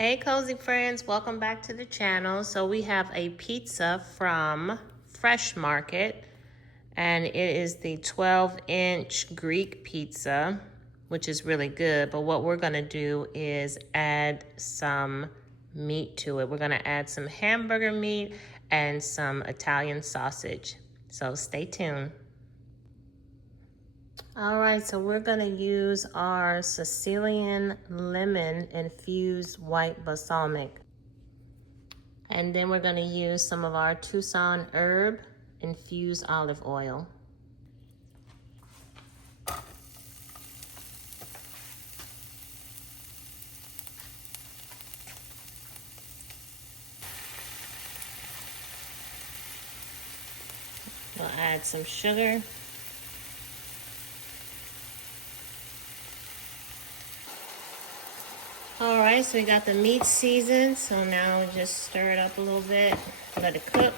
Hey cozy friends, welcome back to the channel. So we have a pizza from Fresh Market, and it is the 12-inch Greek pizza, which is really good. But what we're gonna do is add some meat to it. We're gonna add some hamburger meat and some Italian sausage. So stay tuned. All right, so we're gonna use our Sicilian lemon infused white balsamic. And then we're gonna use some of our Tucson herb infused olive oil. We'll add some sugar. All right, so we got the meat seasoned. So now just stir it up a little bit, let it cook.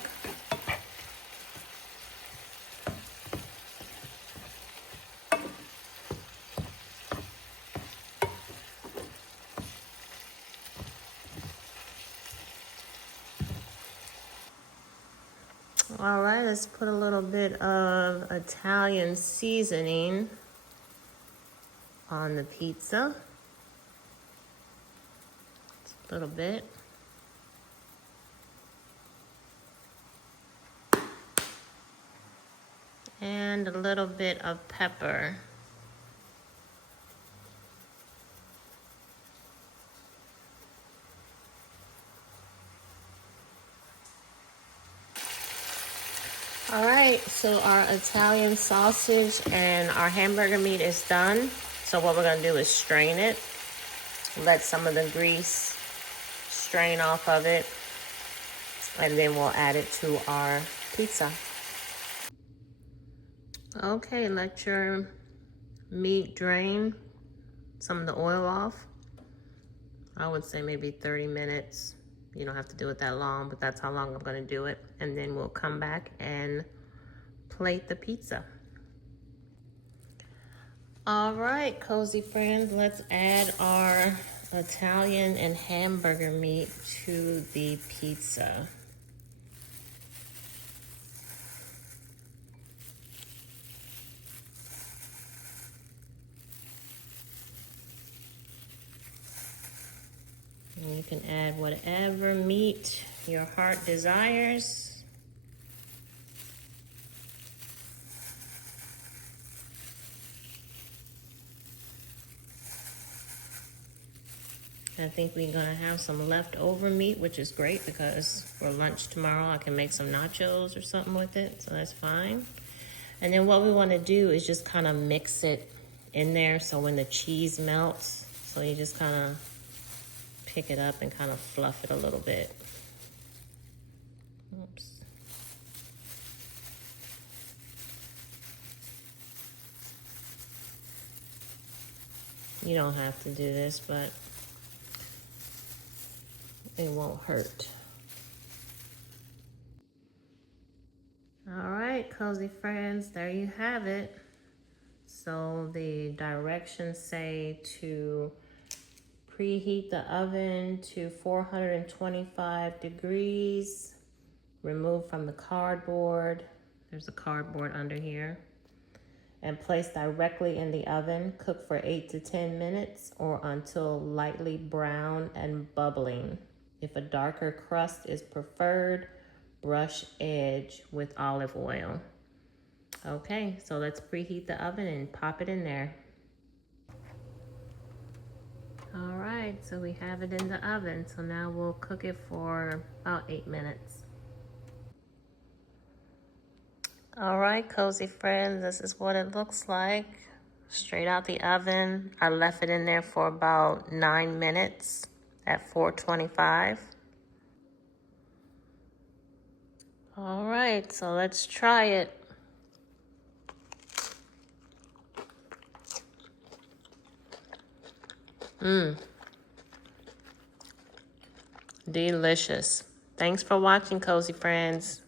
All right, let's put a little bit of Italian seasoning on the pizza. Just a little bit. And a little bit of pepper. All right, so our Italian sausage and our hamburger meat is done. So what we're gonna do is strain it, let some of the grease strain off of it, and then we'll add it to our pizza. Okay, let your meat drain some of the oil off. I would say maybe 30 minutes. You don't have to do it that long, but that's how long I'm gonna do it. And then we'll come back and plate the pizza. All right, cozy friends, let's add our Italian and hamburger meat to the pizza. And you can add whatever meat your heart desires. I think we're gonna have some leftover meat, which is great because for lunch tomorrow I can make some nachos or something with it, so that's fine. And then what we wanna do is just kind of mix it in there so when the cheese melts, so you just kind of pick it up and kind of fluff it a little bit. Oops. You don't have to do this, but it won't hurt. All right, cozy friends, there you have it. So the directions say to preheat the oven to 425 degrees, remove from the cardboard. There's a cardboard under here. And place directly in the oven. Cook for 8 to 10 minutes or until lightly brown and bubbling. If a darker crust is preferred, brush edge with olive oil. Okay, so let's preheat the oven and pop it in there. All right, so we have it in the oven. So now we'll cook it for about 8 minutes. All right, cozy friends, this is what it looks like. Straight out the oven. I left it in there for about 9 minutes at 425. All right, so let's try it. Delicious. Thanks for watching, cozy friends.